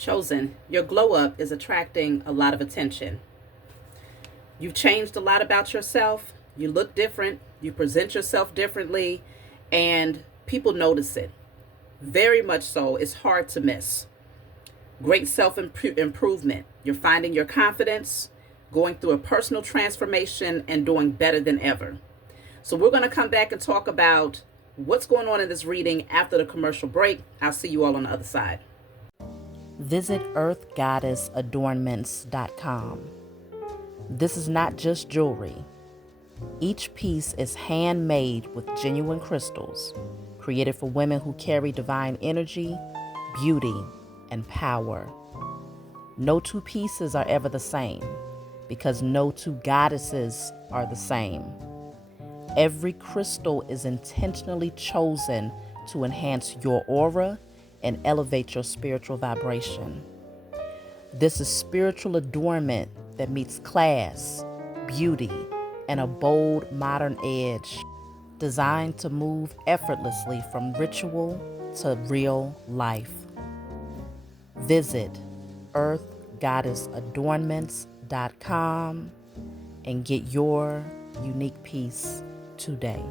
Chosen, your glow up is attracting a lot of attention. You've changed a lot about yourself. You look different. You present yourself differently, and people notice it. Very much so. It's hard to miss. Great self improvement. You're finding your confidence, going through a personal transformation, and doing better than ever. So, we're going to come back and talk about what's going on in this reading after the commercial break. I'll see you all on the other side. Visit earthgoddessadornments.com. This is not just jewelry. Each piece is handmade with genuine crystals, created for women who carry divine energy, beauty, and power. No two pieces are ever the same, because no two goddesses are the same. Every crystal is intentionally chosen to enhance your aura and elevate your spiritual vibration. This is spiritual adornment that meets class, beauty, and a bold modern edge, designed to move effortlessly from ritual to real life. Visit earthgoddessadornments.com and get your unique piece today.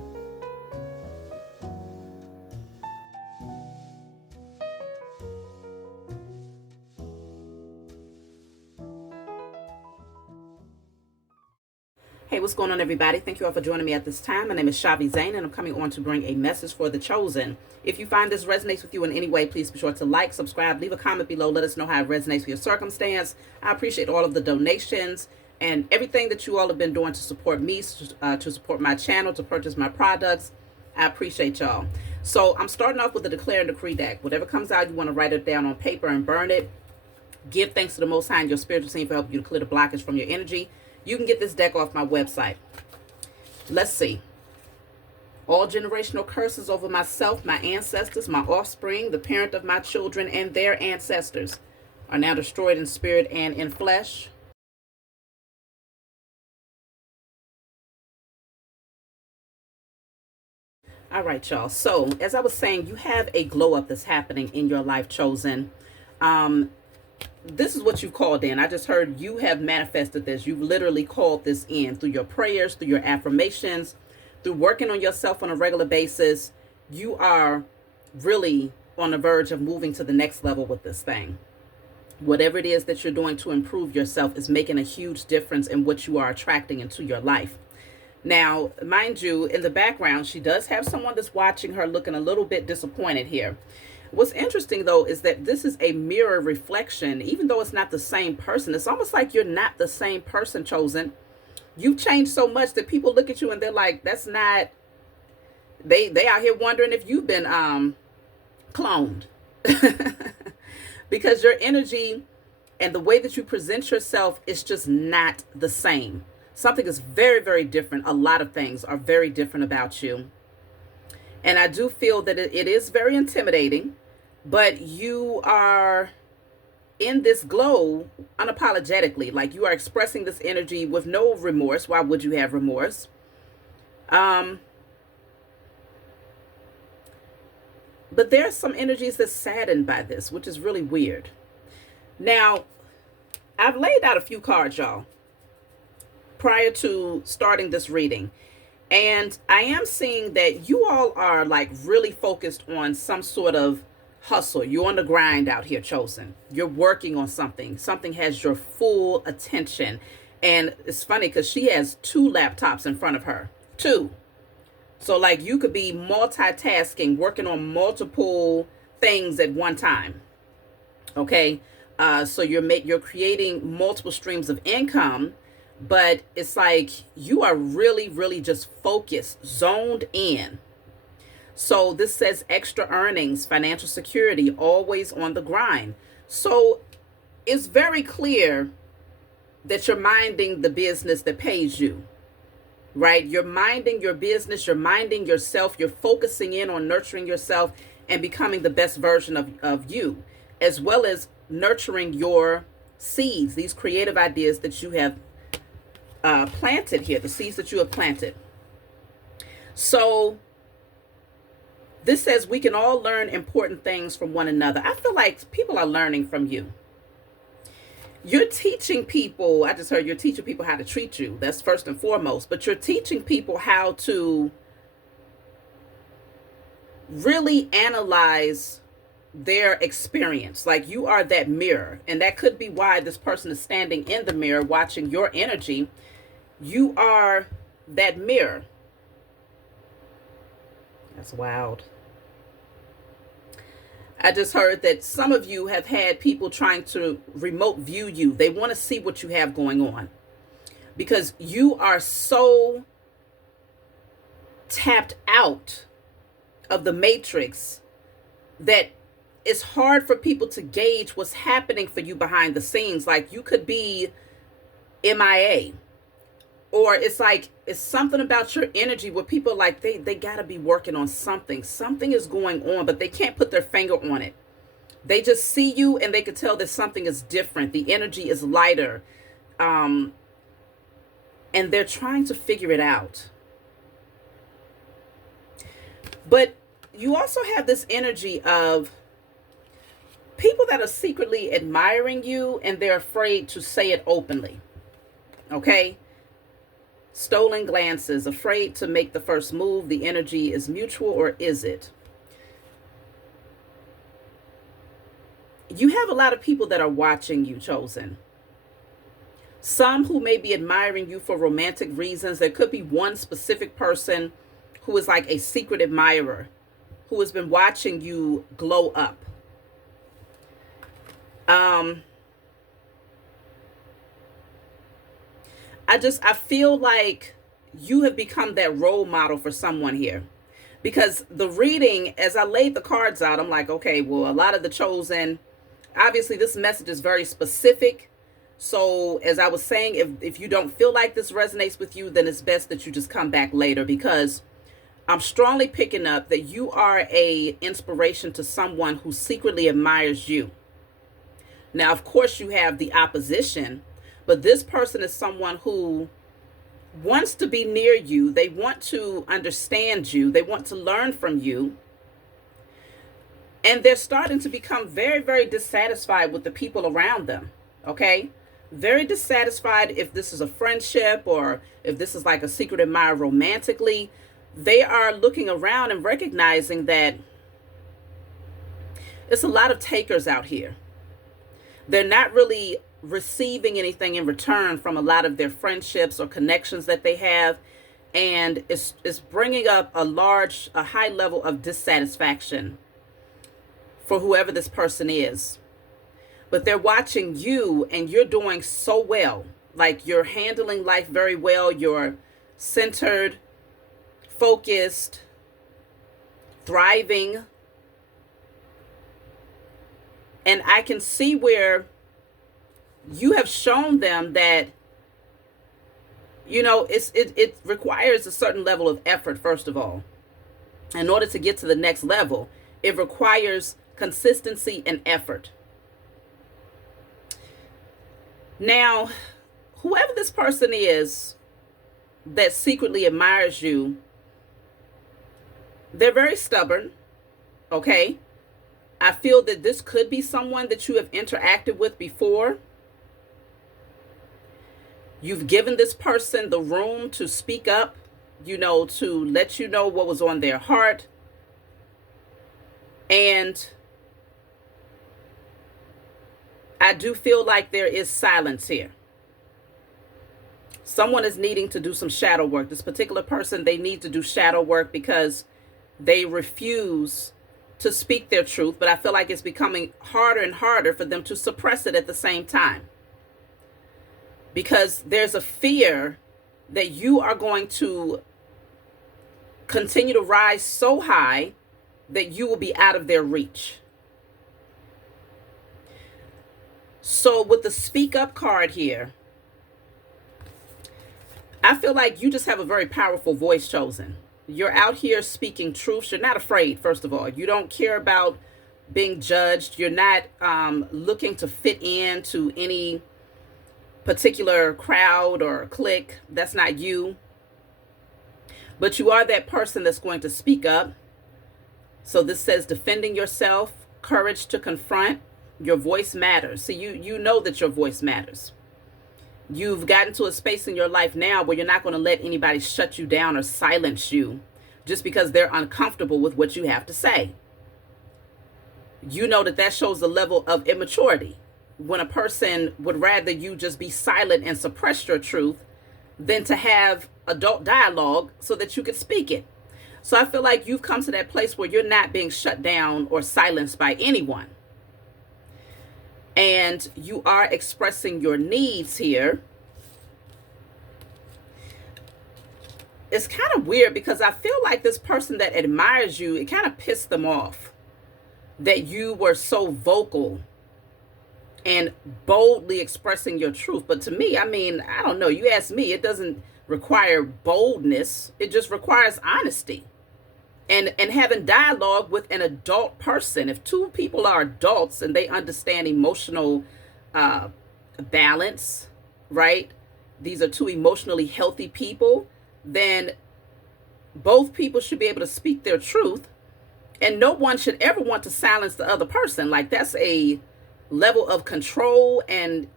Hey, what's going on, everybody? Thank you all for joining me at this time. My name is chhaviZaine, and I'm coming on to bring a message for the chosen. If you find this resonates with you in any way, please be sure to like, subscribe, leave a comment below. Let us know how it resonates with your circumstance. I appreciate all of the donations and everything that you all have been doing to support me, to support my channel, to purchase my products. I appreciate y'all. So I'm starting off with the Declare and Decree deck. Whatever comes out, you want to write it down on paper and burn it. Give thanks to the Most High and your spiritual team for helping you to clear the blockage from your energy. You can get this deck off my website. Let's see. All generational curses over myself, my ancestors, my offspring, the parent of my children, and their ancestors are now destroyed in spirit and in flesh. All right, y'all. So, as I was saying, you have a glow up that's happening in your life, chosen. This is what you've called in. I just heard you have manifested this. You've literally called this in through your prayers, through your affirmations, through working on yourself on a regular basis. You are really on the verge of moving to the next level with this thing. Whatever it is that you're doing to improve yourself is making a huge difference in what you are attracting into your life. Now, mind you, in the background, she does have someone that's watching her looking a little bit disappointed here. What's interesting, though, is that this is a mirror reflection. Even though it's not the same person, it's almost like you're not the same person, chosen. You've changed so much that people look at you and they're like, that's not, they out here wondering if you've been cloned. Because your energy and the way that you present yourself is just not the same. Something is very, very different. A lot of things are very different about you. And I do feel that it is very intimidating, but you are in this glow unapologetically. Like, you are expressing this energy with no remorse. Why would you have remorse? But there are some energies that's saddened by this, which is really weird. Now, I've laid out a few cards, y'all, prior to starting this reading. And I am seeing that you all are like really focused on some sort of hustle. You're on the grind out here, chosen. You're working on something. Something has your full attention. And it's funny because she has 2 laptops in front of her. 2. So like you could be multitasking, working on multiple things at one time. Okay. So you're creating multiple streams of income. But it's like you are really, really just focused, zoned in. So this says extra earnings, financial security, always on the grind. So it's very clear that you're minding the business that pays you, right? You're minding your business. You're minding yourself. You're focusing in on nurturing yourself and becoming the best version of you, as well as nurturing your seeds, these creative ideas that you have planted here, the seeds that you have planted. So this says we can all learn important things from one another. I feel like people are learning from you. You're teaching people, I just heard you're teaching people how to treat you. That's first and foremost. But you're teaching people how to really analyze their experience. Like you are that mirror. And that could be why this person is standing in the mirror watching your energy. You are that mirror. That's wild. I just heard that some of you have had people trying to remote view you. They want to see what you have going on because you are so tapped out of the matrix that it's hard for people to gauge what's happening for you behind the scenes. Like you could be MIA, or it's like it's something about your energy where people are like they got to be working on something. Something is going on, but they can't put their finger on it. They just see you and they can tell that something is different. The energy is lighter. And they're trying to figure it out. But you also have this energy of people that are secretly admiring you and they're afraid to say it openly. Okay? Stolen glances, afraid to make the first move. The energy is mutual, or is it? You have a lot of people that are watching you, chosen. Some who may be admiring you for romantic reasons. There could be one specific person who is like a secret admirer who has been watching you glow up. I feel like you have become that role model for someone here. Because the reading, as I laid the cards out, I'm like, okay, well, a lot of the chosen, obviously this message is very specific. So as I was saying, if you don't feel like this resonates with you, then it's best that you just come back later, because I'm strongly picking up that you are a inspiration to someone who secretly admires you. Now, of course, you have the opposition, but this person is someone who wants to be near you. They want to understand you. They want to learn from you. And they're starting to become very, very dissatisfied with the people around them. Okay? Very dissatisfied if this is a friendship or if this is like a secret admirer romantically. They are looking around and recognizing that it's a lot of takers out here. They're not really receiving anything in return from a lot of their friendships or connections that they have. And it's bringing up a high level of dissatisfaction for whoever this person is. But they're watching you and you're doing so well. Like you're handling life very well. You're centered, focused, thriving. And I can see where you have shown them that, you know, it requires a certain level of effort, first of all. In order to get to the next level, it requires consistency and effort. Now, whoever this person is that secretly admires you, they're very stubborn, okay? I feel that this could be someone that you have interacted with before. You've given this person the room to speak up, you know, to let you know what was on their heart. And I do feel like there is silence here. Someone is needing to do some shadow work. This particular person, they need to do shadow work because they refuse to speak their truth. But I feel like it's becoming harder and harder for them to suppress it at the same time. Because there's a fear that you are going to continue to rise so high that you will be out of their reach. So with the speak up card here, I feel like you just have a very powerful voice, chosen. You're out here speaking truth. You're not afraid, first of all. You don't care about being judged. You're not looking to fit into any particular crowd or clique. That's not you. But you are that person that's going to speak up. So this says defending yourself, courage to confront. Your voice matters. See, you know that your voice matters. You've gotten to a space in your life now where you're not going to let anybody shut you down or silence you just because they're uncomfortable with what you have to say. You know that that shows a level of immaturity when a person would rather you just be silent and suppress your truth than to have adult dialogue so that you could speak it. So I feel like you've come to that place where you're not being shut down or silenced by anyone. And you are expressing your needs here. It's kind of weird because I feel like this person that admires you, it kind of pissed them off that you were so vocal and boldly expressing your truth. But to me, I mean, I don't know. You ask me, it doesn't require boldness. It just requires honesty and having dialogue with an adult person. If two people are adults and they understand emotional balance, right? These are two emotionally healthy people, then both people should be able to speak their truth, and no one should ever want to silence the other person. Like, that's a level of control and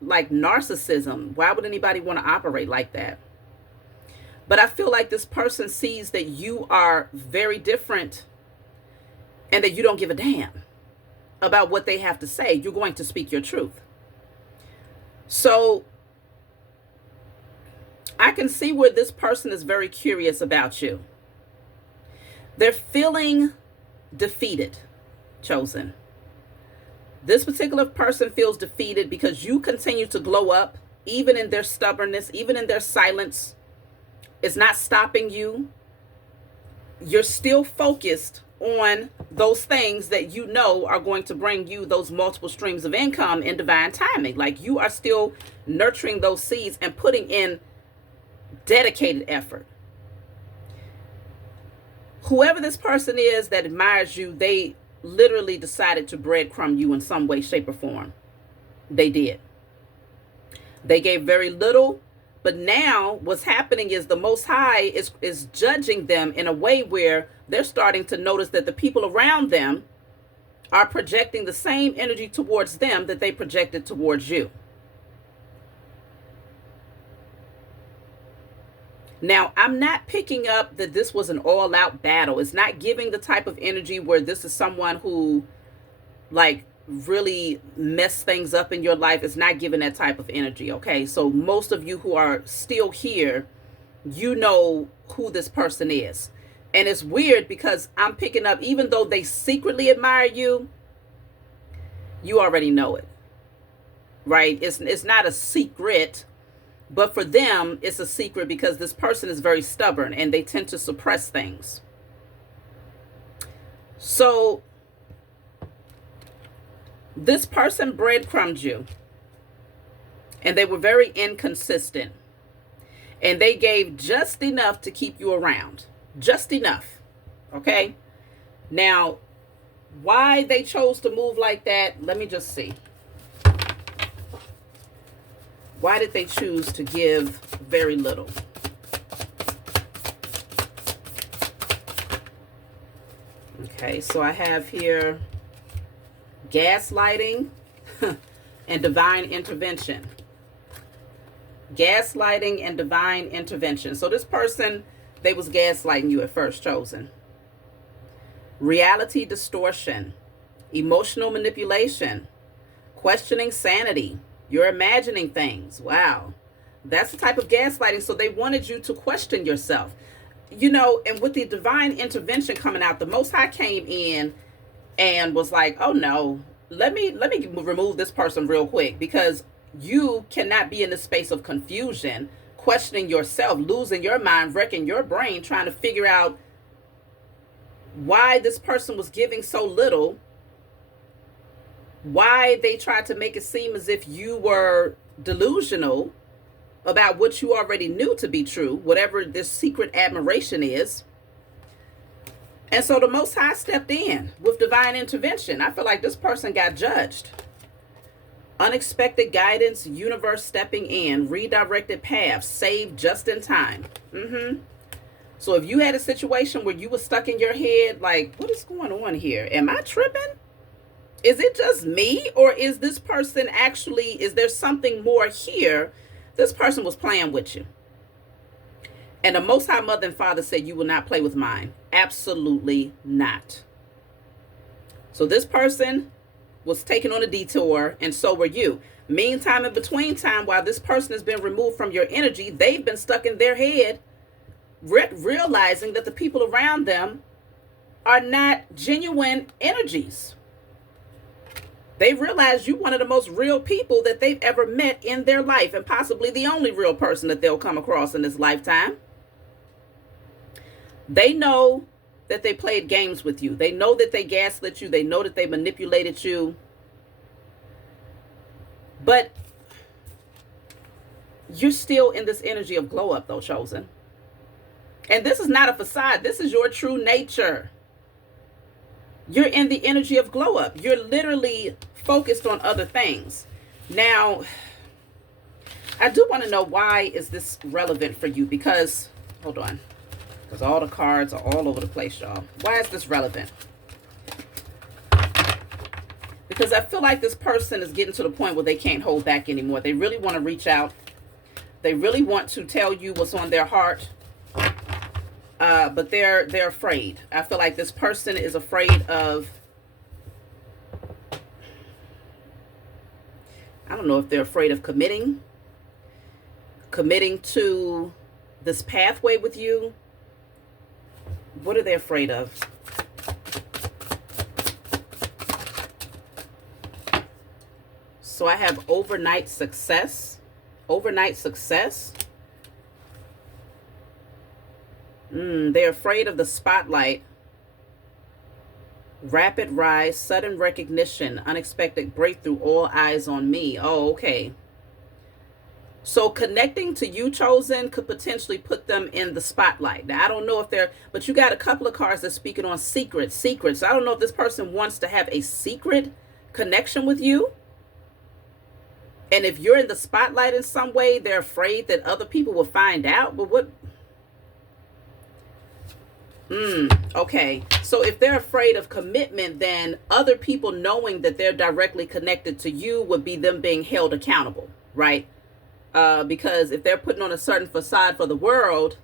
like narcissism. Why would anybody want to operate like that? But I feel like this person sees that you are very different and that you don't give a damn about what they have to say. You're going to speak your truth. So I can see where this person is very curious about you. They're feeling defeated, chosen. This particular person feels defeated because you continue to glow up, even in their stubbornness, even in their silence. It's not stopping you. You're still focused on those things that you know are going to bring you those multiple streams of income in divine timing. Like, you are still nurturing those seeds and putting in dedicated effort. Whoever this person is that admires you, they literally decided to breadcrumb you in some way, shape, or form. They did. They gave very little, but now what's happening is the Most High is judging them in a way where they're starting to notice that the people around them are projecting the same energy towards them that they projected towards you. Now, I'm not picking up that this was an all-out battle. It's not giving the type of energy where this is someone who, like, really messed things up in your life. It's not giving that type of energy, okay? So most of you who are still here, you know who this person is. And it's weird because I'm picking up, even though they secretly admire you, you already know it, right? It's not a secret. But for them, it's a secret because this person is very stubborn and they tend to suppress things. So this person breadcrumbed you and they were very inconsistent and they gave just enough to keep you around. Just enough. Okay. Now, why they chose to move like that, let me just see. Why did they choose to give very little? Okay, so I have here gaslighting and divine intervention. Gaslighting and divine intervention. So this person, they was gaslighting you at first, chosen. Reality distortion, emotional manipulation, questioning sanity. You're imagining things. Wow. That's the type of gaslighting. So they wanted you to question yourself. You know, and with the divine intervention coming out, the Most High came in and was like, oh no, let me remove this person real quick, because you cannot be in this space of confusion, questioning yourself, losing your mind, wrecking your brain, trying to figure out why this person was giving so little, why they tried to make it seem as if you were delusional about what you already knew to be true, whatever this secret admiration is. And so the Most High stepped in with divine intervention. I feel like this person got judged. Unexpected guidance, universe stepping in, redirected paths, saved just in time. So if you had a situation where you were stuck in your head, like, what is going on here? Am I tripping? Is it just me, or is this person actually, is there something more here? This person was playing with you. And the Most High Mother and Father said, you will not play with mine. Absolutely not. So this person was taken on a detour, and so were you. Meantime, in between time, while this person has been removed from your energy, they've been stuck in their head, realizing that the people around them are not genuine energies. They realize you're one of the most real people that they've ever met in their life, and possibly the only real person that they'll come across in this lifetime. They know that they played games with you. They know that they gaslit you. They know that they manipulated you. But you're still in this energy of glow up, though, chosen. And this is not a facade. This is your true nature. You're in the energy of glow up. You're literally focused on other things. Now, I do want to know, why is this relevant for you? Because, hold on, because all the cards are all over the place, y'all. Why is this relevant? Because I feel like this person is getting to the point where they can't hold back anymore. They really want to reach out. They really want to tell you what's on their heart. But they're afraid. I feel like this person is afraid of, I don't know if they're afraid of committing to this pathway with you. What are they afraid of? So I have overnight success. Overnight success. They're afraid of the spotlight. Rapid rise, sudden recognition, unexpected breakthrough, all eyes on me. Oh, okay. So connecting to you, chosen, could potentially put them in the spotlight. Now, I don't know if they're, but you got a couple of cards that's speaking on secrets. I don't know if this person wants to have a secret connection with you. And if you're in the spotlight in some way, they're afraid that other people will find out. But what? Okay. So if they're afraid of commitment, then other people knowing that they're directly connected to you would be them being held accountable, right? Because if they're putting on a certain facade for the world,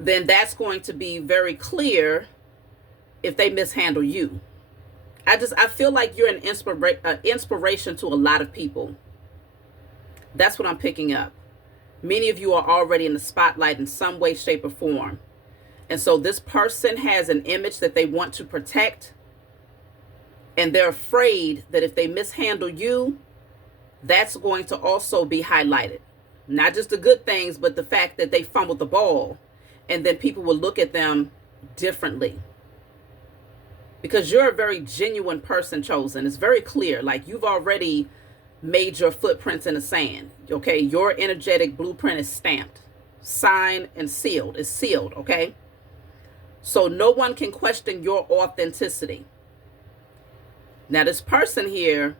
then that's going to be very clear if they mishandle you. I feel like you're an inspiration to a lot of people. That's what I'm picking up. Many of you are already in the spotlight in some way, shape, or form. And so this person has an image that they want to protect. And they're afraid that if they mishandle you, that's going to also be highlighted. Not just the good things, but the fact that they fumbled the ball. And then people will look at them differently. Because you're a very genuine person, chosen. It's very clear. Like, you've already made your footprints in the sand. Okay, your energetic blueprint is stamped, signed, and sealed. It's sealed, okay? So no one can question your authenticity. Now, this person here,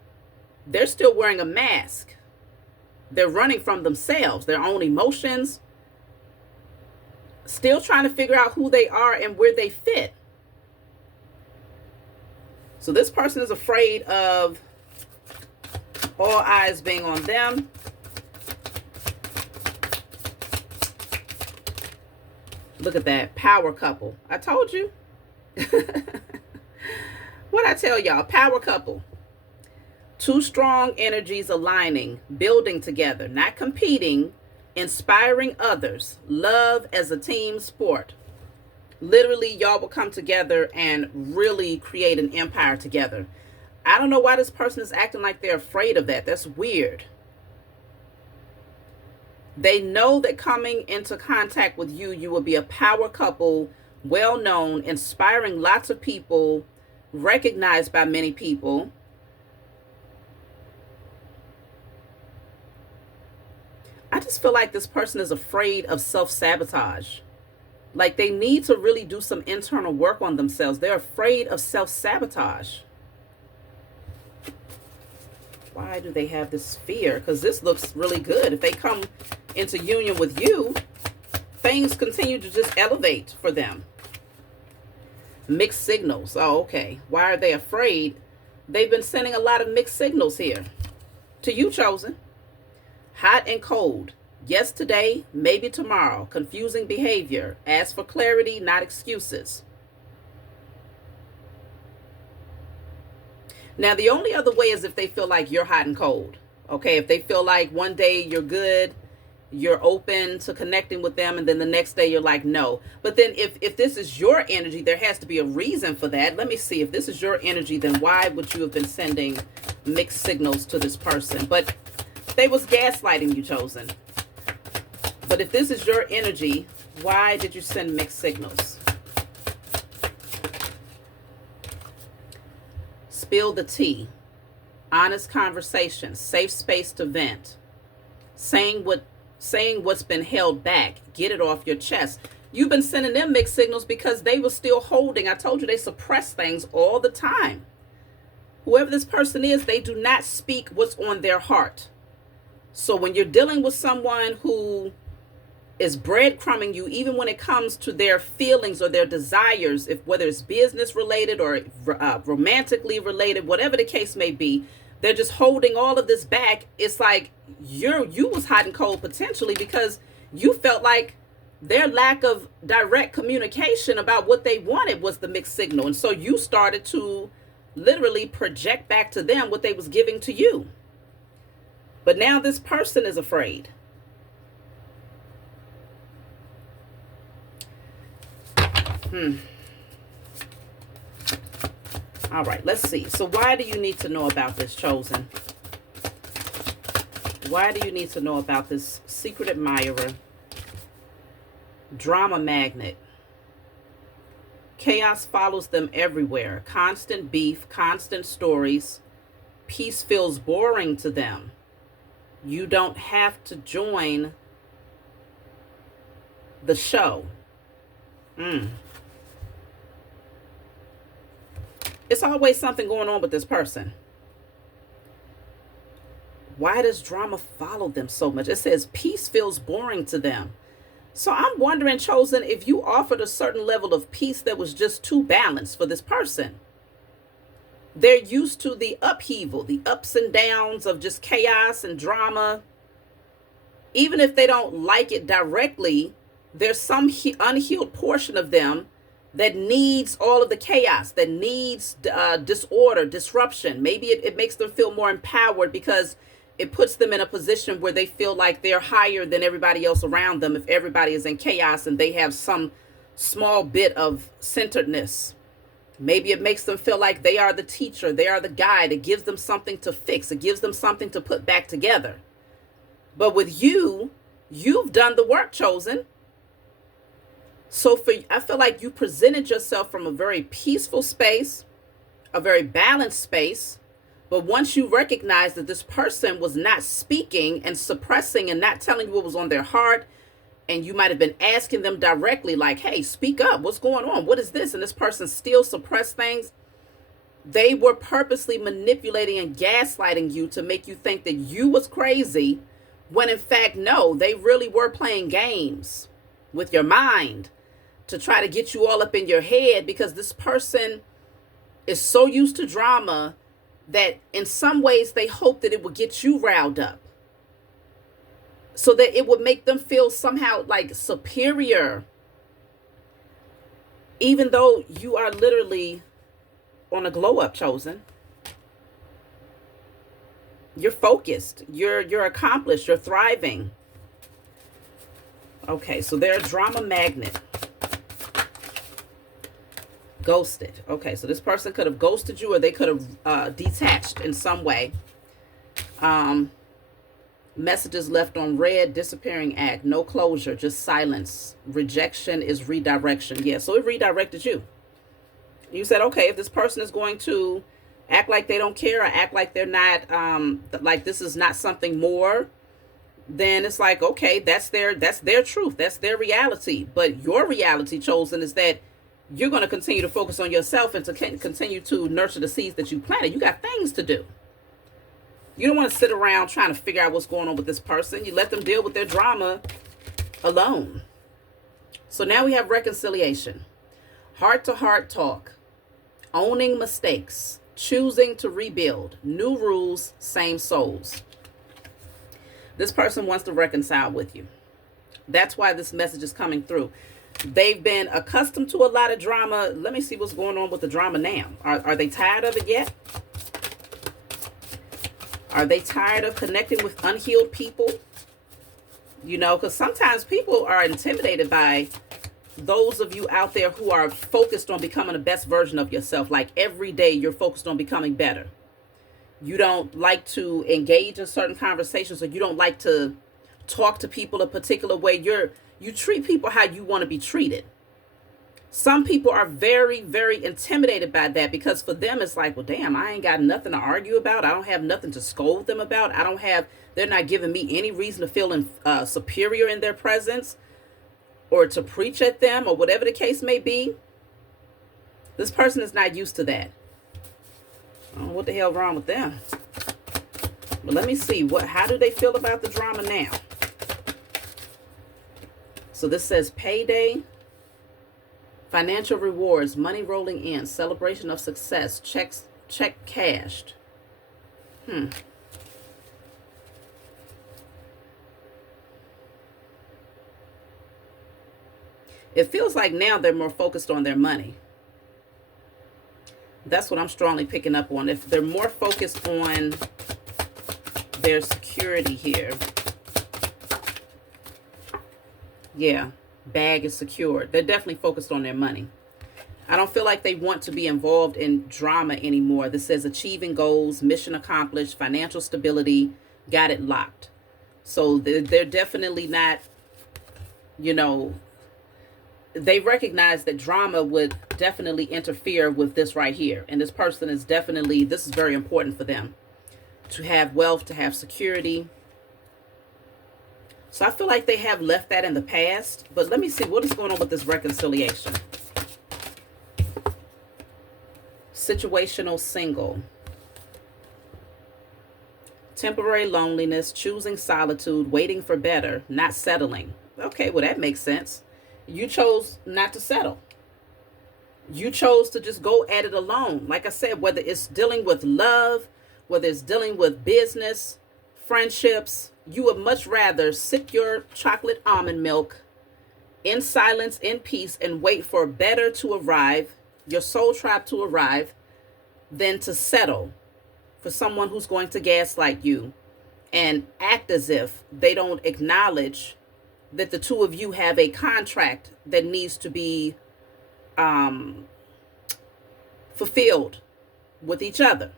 they're still wearing a mask. They're running from themselves, their own emotions, still trying to figure out who they are and where they fit. So this person is afraid of all eyes being on them. Look at that power couple. I told you. What'd I tell y'all? Power couple. Two strong energies aligning, building together, not competing, inspiring others. Love as a team sport. Literally, y'all will come together and really create an empire together. I don't know why this person is acting like they're afraid of that. That's weird. They know that coming into contact with you, you will be a power couple, well-known, inspiring lots of people, recognized by many people. I just feel like this person is afraid of self-sabotage. Like, they need to really do some internal work on themselves. They're afraid of self-sabotage. Why do they have this fear? Because this looks really good. If they come into union with you, things continue to just elevate for them. Mixed signals. Oh, okay. Why are they afraid? They've been sending a lot of mixed signals here to you, chosen. Hot and cold. Yes, today, maybe tomorrow. Confusing behavior. Ask for clarity, not excuses. Now, the only other way is if they feel like you're hot and cold. Okay, if they feel like one day you're good, you're open to connecting with them, and then the next day you're like, no. But then if this is your energy, there has to be a reason for that. Let me see. If this is your energy, then why would you have been sending mixed signals to this person? But they was gaslighting you, chosen. But if this is your energy, why did you send mixed signals? Spill the tea. Honest conversation. Safe space to vent. Saying what's been held back. Get it off your chest. You've been sending them mixed signals because they were still holding. I told you they suppress things all the time. Whoever this person is, they do not speak what's on their heart. So when you're dealing with someone who is breadcrumbing you, even when it comes to their feelings or their desires, if whether it's business related or romantically related, whatever the case may be, they're just holding all of this back. It's like you was hot and cold potentially because you felt like their lack of direct communication about what they wanted was the mixed signal. And so you started to literally project back to them what they was giving to you. But now this person is afraid. All right, let's see. So why do you need to know about this, chosen? Why do you need to know about this secret admirer? Drama magnet. Chaos follows them everywhere. Constant beef, constant stories. Peace feels boring to them. You don't have to join the show. It's always something going on with this person. Why does drama follow them so much? It says peace feels boring to them. So I'm wondering, chosen, if you offered a certain level of peace that was just too balanced for this person. They're used to the upheaval, the ups and downs of just chaos and drama. Even if they don't like it directly, there's some unhealed portion of them that needs all of the chaos, that needs disorder, disruption. Maybe it makes them feel more empowered because it puts them in a position where they feel like they're higher than everybody else around them if everybody is in chaos and they have some small bit of centeredness. Maybe it makes them feel like they are the teacher, they are the guide. It gives them something to fix. It gives them something to put back together. But with you, you've done the work, chosen. So I feel like you presented yourself from a very peaceful space, a very balanced space. But once you recognize that this person was not speaking and suppressing and not telling you what was on their heart, and you might have been asking them directly like, hey, speak up. What's going on? What is this? And this person still suppressed things. They were purposely manipulating and gaslighting you to make you think that you was crazy, when in fact, no, they really were playing games with your mind to try to get you all up in your head, because this person is so used to drama that in some ways they hope that it would get you riled up so that it would make them feel somehow like superior, even though you are literally on a glow up, chosen. You're focused, you're accomplished, you're thriving. Okay, so they're a drama magnet. Ghosted. Okay, so this person could have ghosted you, or they could have detached in some way. Messages left on red, disappearing act, no closure, just silence. Rejection is redirection. Yeah, so it redirected you. You said, okay, if this person is going to act like they don't care or act like they're not, like this is not something more, then it's like, okay, that's their truth. That's their reality. But your reality, chosen, is that you're going to continue to focus on yourself and to continue to nurture the seeds that you planted. You got things to do. You don't want to sit around trying to figure out what's going on with this person. You let them deal with their drama alone. So now we have reconciliation. Heart-to-heart talk, owning mistakes, choosing to rebuild, new rules, same souls. This person wants to reconcile with you. That's why this message is coming through. They've been accustomed to a lot of drama. Let me see what's going on with the drama now. Are they tired of it yet? Are they tired of connecting with unhealed people? You know, because sometimes people are intimidated by those of you out there who are focused on becoming the best version of yourself. Like every day you're focused on becoming better. You don't like to engage in certain conversations, or you don't like to talk to people a particular way. You treat people how you want to be treated. Some people are very, very intimidated by that, because for them it's like, well, damn, I ain't got nothing to argue about. I don't have nothing to scold them about. They're not giving me any reason to feel superior in their presence, or to preach at them, or whatever the case may be. This person is not used to that. I don't know what the hell wrong with them. But let me see, how do they feel about the drama now? So this says payday, financial rewards, money rolling in, celebration of success, check cashed. It feels like now they're more focused on their money. That's what I'm strongly picking up on. If they're more focused on their security here. Yeah, bag is secured. They're definitely focused on their money. I don't feel like they want to be involved in drama anymore. This says achieving goals, mission accomplished, financial stability, got it locked. So they're definitely not, you know, they recognize that drama would definitely interfere with this right here. And this person is definitely, this is very important for them. To have wealth, to have security. So I feel like they have left that in the past. But let me see what is going on with this reconciliation. Situational single. Temporary loneliness, choosing solitude, waiting for better, not settling. Okay, well that makes sense. You chose not to settle. You chose to just go at it alone. Like I said, whether it's dealing with love, whether it's dealing with business, friendships, you would much rather sip your chocolate almond milk in silence, in peace, and wait for better to arrive, your soul tribe to arrive, than to settle for someone who's going to gaslight you and act as if they don't acknowledge that the two of you have a contract that needs to be fulfilled with each other.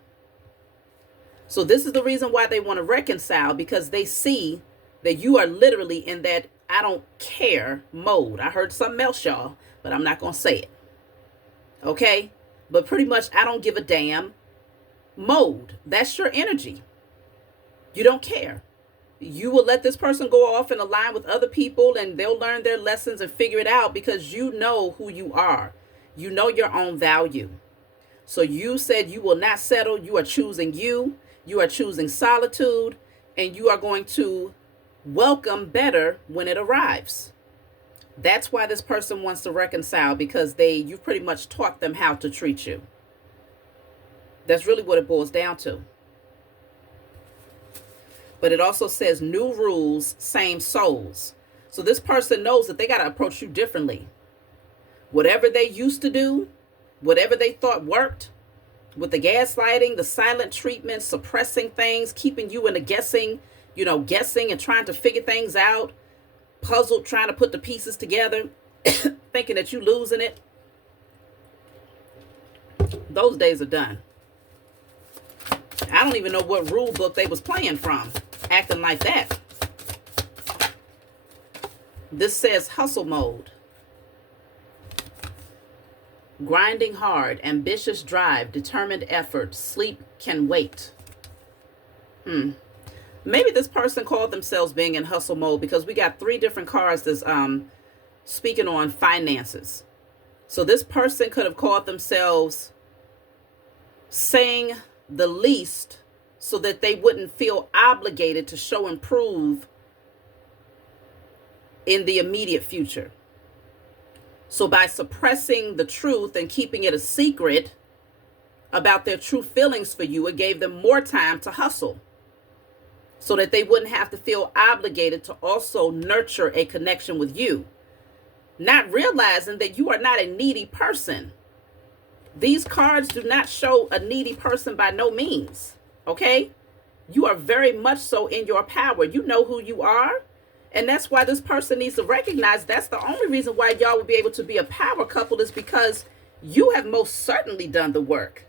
So this is the reason why they want to reconcile, because they see that you are literally in that I don't care mode. I heard something else, y'all, but I'm not going to say it. Okay? But pretty much I don't give a damn mode. That's your energy. You don't care. You will let this person go off and align with other people, and they'll learn their lessons and figure it out, because you know who you are. You know your own value. So you said you will not settle. You are choosing you. You are choosing solitude, and you are going to welcome better when it arrives. That's why this person wants to reconcile, because you've pretty much taught them how to treat you. That's really what it boils down to. But it also says new rules, same souls. So this person knows that they got to approach you differently. Whatever they used to do, whatever they thought worked, with the gaslighting, the silent treatment, suppressing things, keeping you in a guessing and trying to figure things out, puzzled, trying to put the pieces together, thinking that you losing it. Those days are done. I don't even know what rule book they was playing from, acting like that. This says hustle mode. Grinding hard, ambitious drive, determined effort, sleep can wait. Maybe this person called themselves being in hustle mode because we got 3 different cards that's speaking on finances. So this person could have called themselves saying the least so that they wouldn't feel obligated to show and prove in the immediate future. So by suppressing the truth and keeping it a secret about their true feelings for you, it gave them more time to hustle so that they wouldn't have to feel obligated to also nurture a connection with you, not realizing that you are not a needy person. These cards do not show a needy person by no means, okay? You are very much so in your power. You know who you are. And that's why this person needs to recognize that's the only reason why y'all will be able to be a power couple, is because you have most certainly done the work.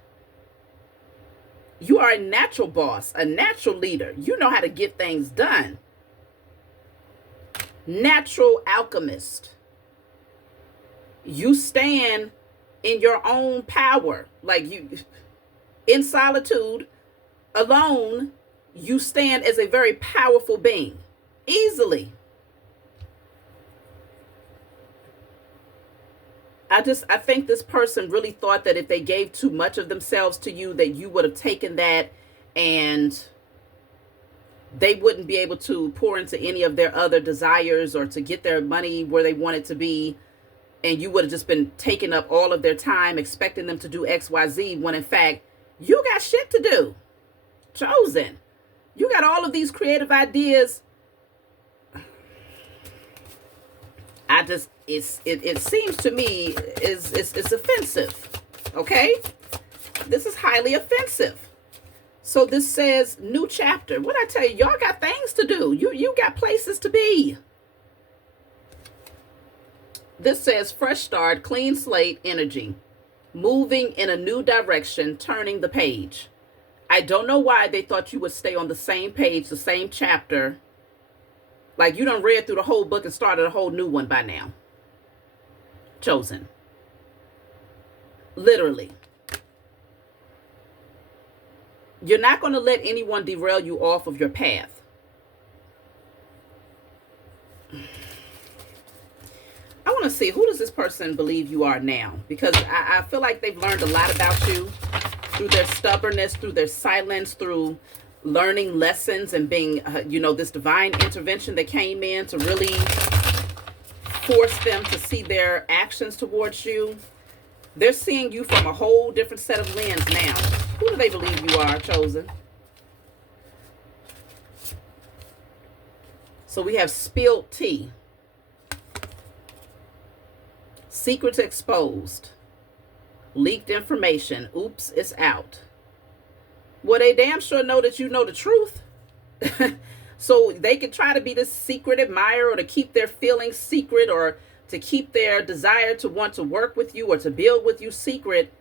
You are a natural boss, a natural leader. You know how to get things done. Natural alchemist. You stand in your own power. Like you, in solitude, alone, you stand as a very powerful being. Easily. I think this person really thought that if they gave too much of themselves to you, that you would have taken that and they wouldn't be able to pour into any of their other desires or to get their money where they want it to be. And you would have just been taking up all of their time, expecting them to do X, Y, Z, when in fact, you got shit to do. Chosen. You got all of these creative ideas. It seems to me it's offensive. Okay? This is highly offensive. So this says new chapter. What I tell you, y'all got things to do. You got places to be. This says fresh start, clean slate energy, moving in a new direction, turning the page. I don't know why they thought you would stay on the same page, the same chapter. Like you done read through the whole book and started a whole new one by now. Chosen. Literally. You're not going to let anyone derail you off of your path. I want to see, who does this person believe you are now? Because I feel like they've learned a lot about you through their stubbornness, through their silence, through learning lessons and being, this divine intervention that came in to really force them to see their actions towards you. They're seeing you from a whole different set of lens now. Who do they believe you are, chosen? So we have spilled tea. Secrets exposed. Leaked information. Oops, it's out. Well, they damn sure know that you know the truth. So they can try to be this secret admirer, or to keep their feelings secret, or to keep their desire to want to work with you or to build with you secret.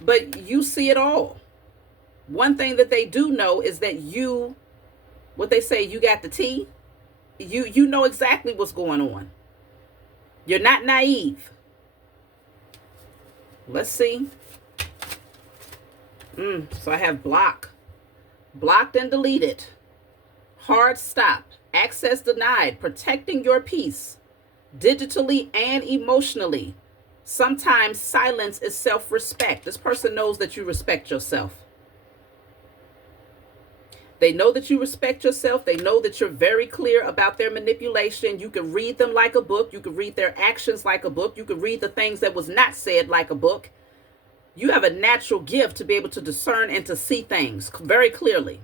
But you see it all. One thing that they do know is that you, what they say, you got the tea. You know exactly what's going on. You're not naive. Let's see. So I have blocked and deleted, hard stop, access denied, protecting your peace, digitally and emotionally. Sometimes silence is self-respect. This person knows that you respect yourself. They know that you respect yourself. They know that you're very clear about their manipulation. You can read them like a book. You can read their actions like a book. You can read the things that was not said like a book. You have a natural gift to be able to discern and to see things very clearly,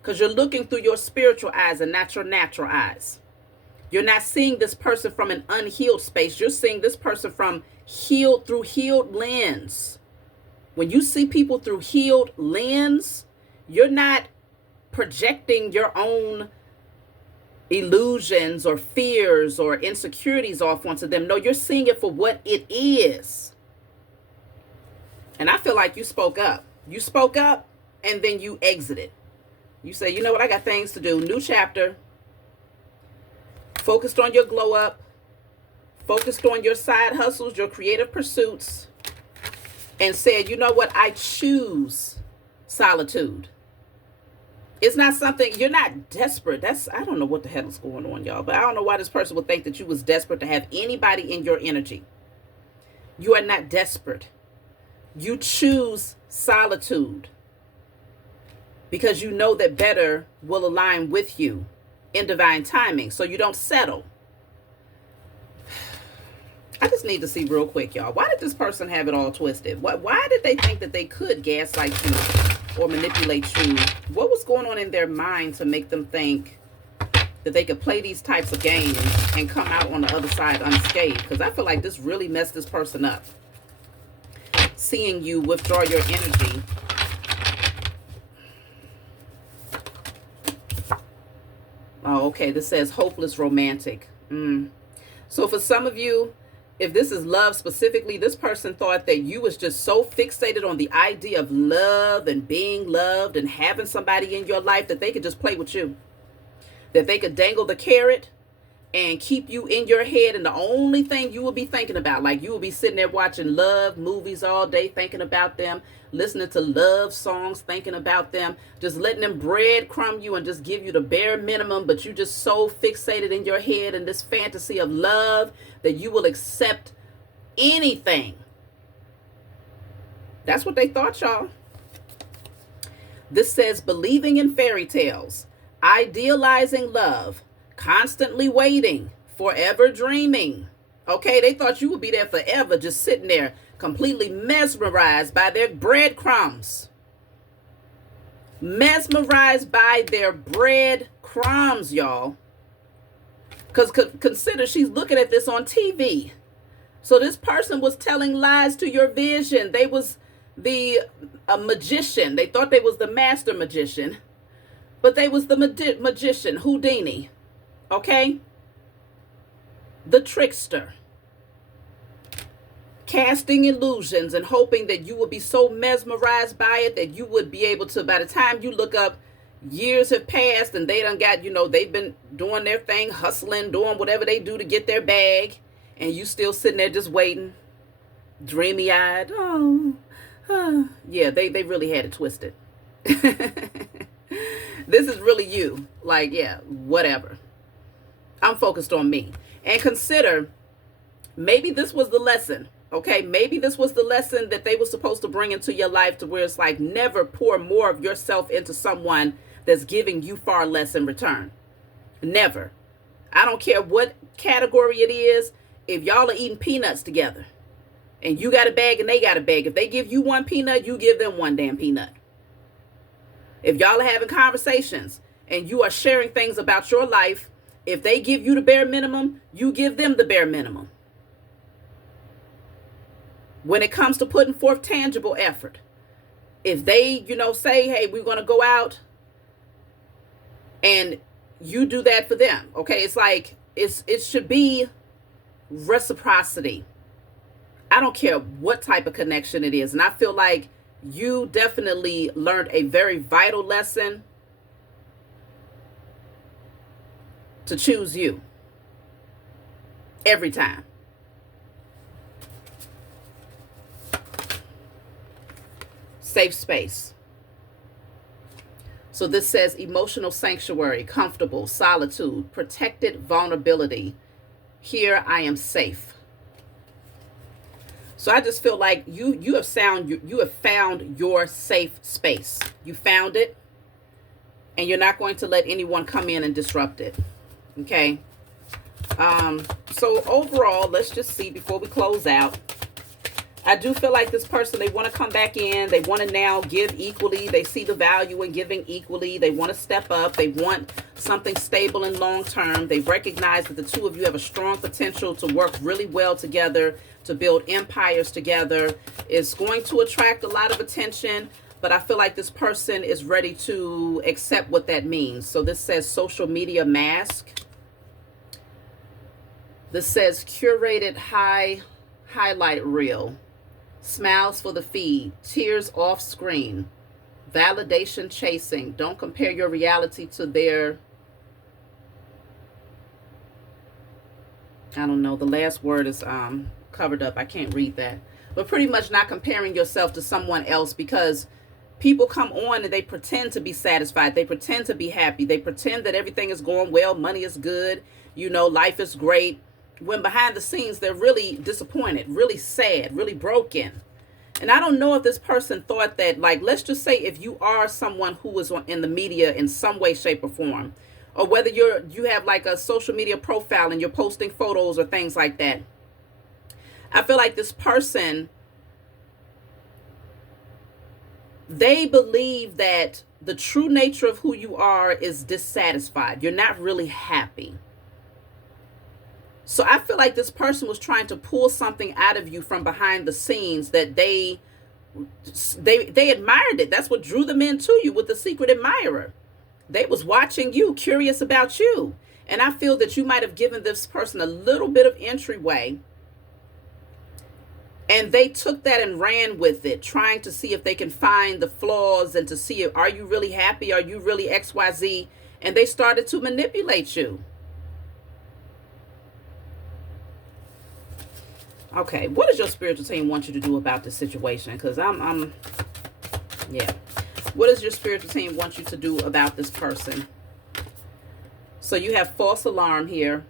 because you're looking through your spiritual eyes and not your natural eyes. You're not seeing this person from an unhealed space. You're seeing this person from healed lens. When you see people through healed lens, you're not projecting your own illusions or fears or insecurities off onto them. No, you're seeing it for what it is. And I feel like you spoke up. You spoke up and then you exited. You say, you know what, I got things to do. New chapter. Focused on your glow up. Focused on your side hustles, your creative pursuits. And said, you know what, I choose solitude. It's not something, you're not desperate. I don't know what the hell is going on, y'all. But I don't know why this person would think that you was desperate to have anybody in your energy. You are not desperate. You choose solitude because you know that better will align with you in divine timing. So you don't settle. I just need to see real quick, y'all. Why did this person have it all twisted? Why did they think that they could gaslight you or manipulate you? What was going on in their mind to make them think that they could play these types of games and come out on the other side unscathed? Because I feel like this really messed this person up. Seeing you withdraw your energy. Oh, okay. This says hopeless romantic. So for some of you, if this is love specifically, this person thought that you was just so fixated on the idea of love and being loved and having somebody in your life that they could just play with you. That they could dangle the carrot and keep you in your head, and the only thing you will be thinking about, like you will be sitting there watching love movies all day, thinking about them, listening to love songs, thinking about them, just letting them breadcrumb you and just give you the bare minimum, but you just so fixated in your head in this fantasy of love that you will accept anything. That's what they thought, y'all. This says believing in fairy tales, idealizing love, constantly waiting, forever dreaming. Okay, they thought you would be there forever, just sitting there, completely mesmerized by their breadcrumbs. Mesmerized by their breadcrumbs, y'all. Because consider, she's looking at this on TV. So this person was telling lies to your vision. They was a magician. They thought they was the master magician. But they was the magician, Houdini. Okay? The trickster. Casting illusions and hoping that you would be so mesmerized by it that you would be able to, by the time you look up, years have passed and they done got, they've been doing their thing, hustling, doing whatever they do to get their bag. And you still sitting there just waiting, dreamy-eyed. Yeah, they really had it twisted. This is really you. Like, yeah, whatever. I'm focused on me. And consider, maybe this was the lesson. Okay, maybe this was the lesson that they were supposed to bring into your life, to where it's like, never pour more of yourself into someone that's giving you far less in return. Never. I don't care what category it is. If y'all are eating peanuts together and you got a bag and they got a bag, if they give you one peanut, you give them one damn peanut. If y'all are having conversations and you are sharing things about your life, if they give you the bare minimum, you give them the bare minimum. When it comes to putting forth tangible effort, if they, say, hey, we're going to go out, and you do that for them, okay? It's like, it should be reciprocity. I don't care what type of connection it is. And I feel like you definitely learned a very vital lesson to choose you every time. Safe space. So this says emotional sanctuary, comfortable, solitude, protected vulnerability. Here I am safe. So I just feel like you have found your safe space. You found it, and you're not going to let anyone come in and disrupt it. Okay. So overall, let's just see before we close out. I do feel like this person, they want to come back in. They want to now give equally. They see the value in giving equally. They want to step up. They want something stable and long term. They recognize that the two of you have a strong potential to work really well together, to build empires together. It's going to attract a lot of attention, but I feel like this person is ready to accept what that means. So this says social media mask. This says curated highlight reel. Smiles for the feed, tears off screen, validation chasing. Don't compare your reality to their, I don't know, the last word is covered up. I can't read that. But pretty much not comparing yourself to someone else, because people come on and they pretend to be satisfied. They pretend to be happy. They pretend that everything is going well. Money is good. Life is great. When behind the scenes, they're really disappointed, really sad, really broken. And I don't know if this person thought that, like, let's just say if you are someone who is in the media in some way, shape, or form, or whether you have like a social media profile and you're posting photos or things like that. I feel like this person, they believe that the true nature of who you are is dissatisfied. You're not really happy. So I feel like this person was trying to pull something out of you from behind the scenes that they admired it. That's what drew them into you with the secret admirer. They was watching you, curious about you. And I feel that you might have given this person a little bit of entryway, and they took that and ran with it, trying to see if they can find the flaws and to see if, are you really happy? Are you really XYZ? And they started to manipulate you. Okay, what does your spiritual team want you to do about this situation? Because yeah. What does your spiritual team want you to do about this person? So you have false alarm here.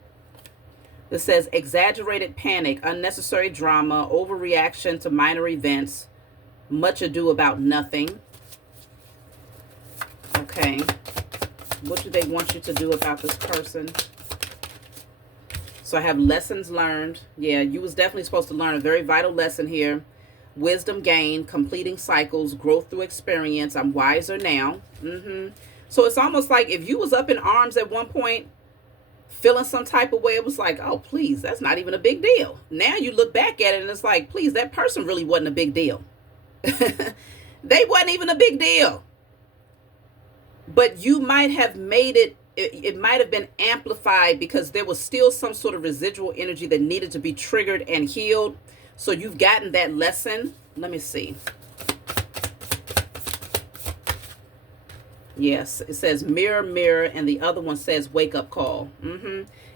This says exaggerated panic, unnecessary drama, overreaction to minor events, much ado about nothing. Okay. What do they want you to do about this person? So I have lessons learned. Yeah, you was definitely supposed to learn a very vital lesson here. Wisdom gained, completing cycles, growth through experience. I'm wiser now. So it's almost like if you was up in arms at one point, feeling some type of way, it was like, oh, please, that's not even a big deal. Now you look back at it and it's like, please, that person really wasn't a big deal. They wasn't even a big deal. But you might have made it, it might have been amplified because there was still some sort of residual energy that needed to be triggered and healed. So you've gotten that lesson. Let me see. Yes, it says mirror, mirror, and the other one says wake up call.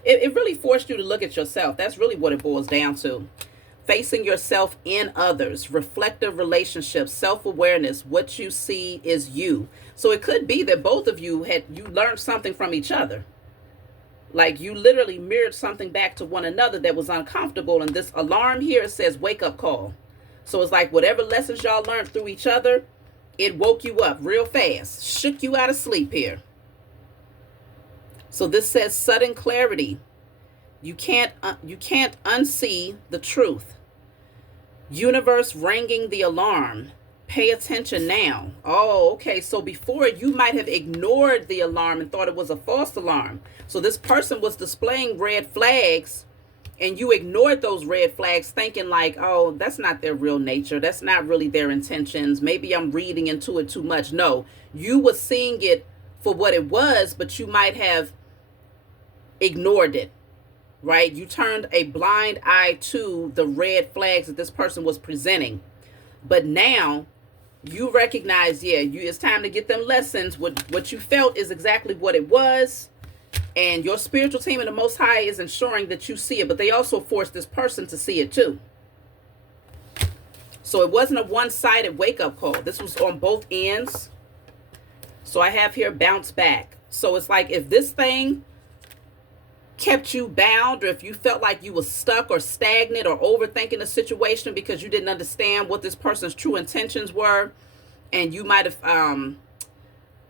It really forced you to look at yourself. That's really what it boils down to. Facing yourself in others, reflective relationships, self-awareness. What you see is you. So it could be that both of you learned something from each other. Like you literally mirrored something back to one another that was uncomfortable. And this alarm here says wake up call. So it's like whatever lessons y'all learned through each other, it woke you up real fast, shook you out of sleep here. So this says sudden clarity. You can't unsee the truth. Universe ringing the alarm. Pay attention now. Oh, okay. So before you might have ignored the alarm and thought it was a false alarm. So this person was displaying red flags and you ignored those red flags thinking like, oh, that's not their real nature. That's not really their intentions. Maybe I'm reading into it too much. No, you were seeing it for what it was, but you might have ignored it, right? You turned a blind eye to the red flags that this person was presenting. But now you recognize, yeah, it's time to get them lessons. What you felt is exactly what it was. And your spiritual team and the Most High is ensuring that you see it. But they also forced this person to see it too. So it wasn't a one-sided wake-up call. This was on both ends. So I have here bounce back. So it's like if this thing kept you bound, or if you felt like you were stuck or stagnant or overthinking the situation because you didn't understand what this person's true intentions were, and you might have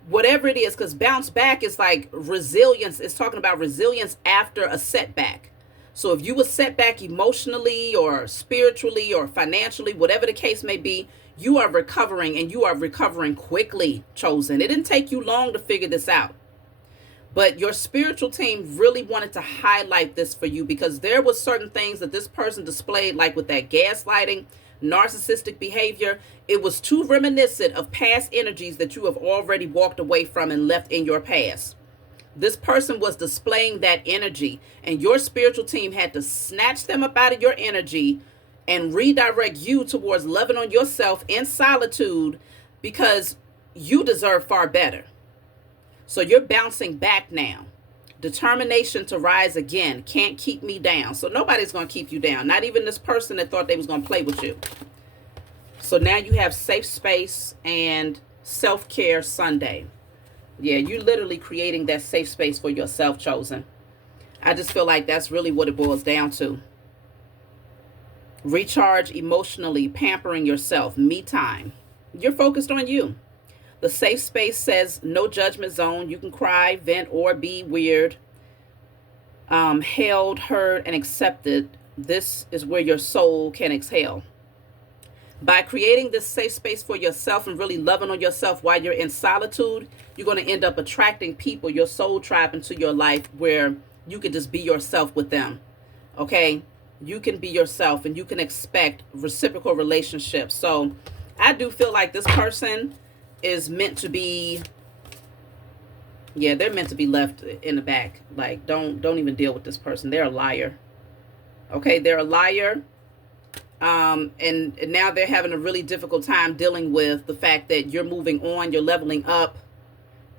whatever it is, because bounce back is like resilience. It's talking about resilience after a setback. So if you were set back emotionally or spiritually or financially, whatever the case may be, you are recovering, and you are recovering quickly, chosen. It didn't take you long to figure this out. But your spiritual team really wanted to highlight this for you because there were certain things that this person displayed, like with that gaslighting, narcissistic behavior. It was too reminiscent of past energies that you have already walked away from and left in your past. This person was displaying that energy, and your spiritual team had to snatch them up out of your energy and redirect you towards loving on yourself in solitude because you deserve far better. So you're bouncing back now. Determination to rise again. Can't keep me down. So nobody's going to keep you down. Not even this person that thought they was going to play with you. So now you have safe space and self-care Sunday. Yeah, you're literally creating that safe space for yourself, chosen. I just feel like that's really what it boils down to. Recharge emotionally, pampering yourself, me time. You're focused on you. The safe space says no judgment zone. You can cry, vent, or be weird. Held, heard, and accepted. This is where your soul can exhale. By creating this safe space for yourself and really loving on yourself while you're in solitude, you're going to end up attracting people, your soul tribe, into your life where you can just be yourself with them. Okay? You can be yourself and you can expect reciprocal relationships. So I do feel like this person is meant to be, yeah, they're meant to be left in the back. Like, don't even deal with this person. They're a liar. Okay? They're a liar. And now they're having a really difficult time dealing with the fact that you're moving on, you're leveling up,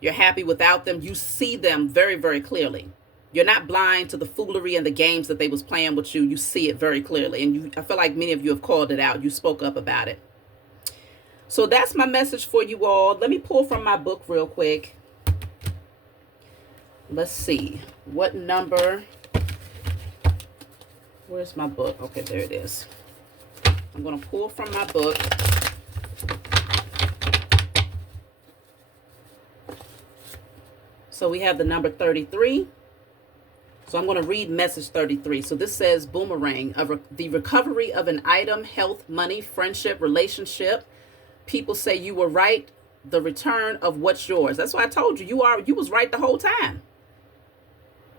you're happy without them. You see them very, very clearly. You're not blind to the foolery and the games that they was playing with you. You see it very clearly. And I feel like many of you have called it out. You spoke up about it. So that's my message for you all. Let me pull from my book real quick. Let's see. What number? Where's my book? Okay, there it is. I'm going to pull from my book. So we have the number 33. So I'm going to read message 33. So this says, boomerang, the recovery of an item, health, money, friendship, relationship. People say you were right. The return of what's yours. That's why I told you, you was right the whole time.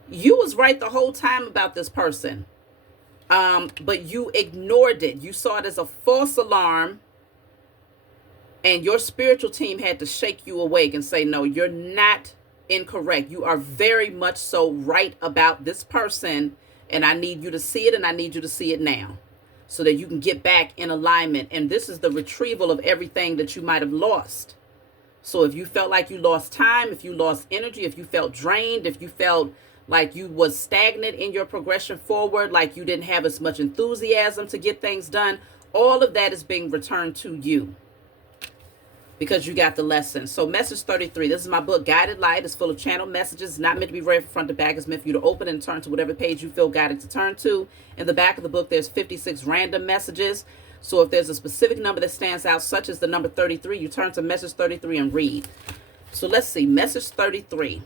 You was right the whole time about this person. But you ignored it. You saw it as a false alarm. And your spiritual team had to shake you awake and say, no, you're not incorrect. You are very much so right about this person. And I need you to see it, and I need you to see it now so that you can get back in alignment. And this is the retrieval of everything that you might have lost. So if you felt like you lost time, if you lost energy, if you felt drained, if you felt like you was stagnant in your progression forward, like you didn't have as much enthusiasm to get things done, all of that is being returned to you because you got the lesson. So message 33, this is my book, Guided Light. It's full of channel messages, not meant to be read from front to back. It's meant for you to open and turn to whatever page you feel guided to turn to. In the back of the book, there's 56 random messages. So if there's a specific number that stands out, such as the number 33, you turn to message 33 and read. So let's see, message 33.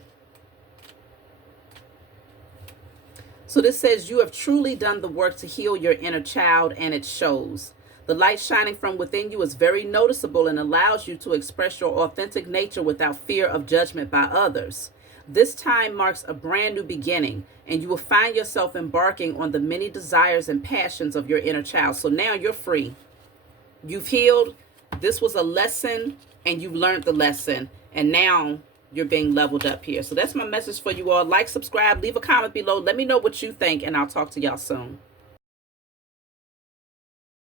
So this says, you have truly done the work to heal your inner child, and it shows. The light shining from within you is very noticeable and allows you to express your authentic nature without fear of judgment by others. This time marks a brand new beginning, and you will find yourself embarking on the many desires and passions of your inner child. So now you're free. You've healed. This was a lesson, and you've learned the lesson, and now you're being leveled up here. So that's my message for you all. Like, subscribe, leave a comment below. Let me know what you think, and I'll talk to y'all soon.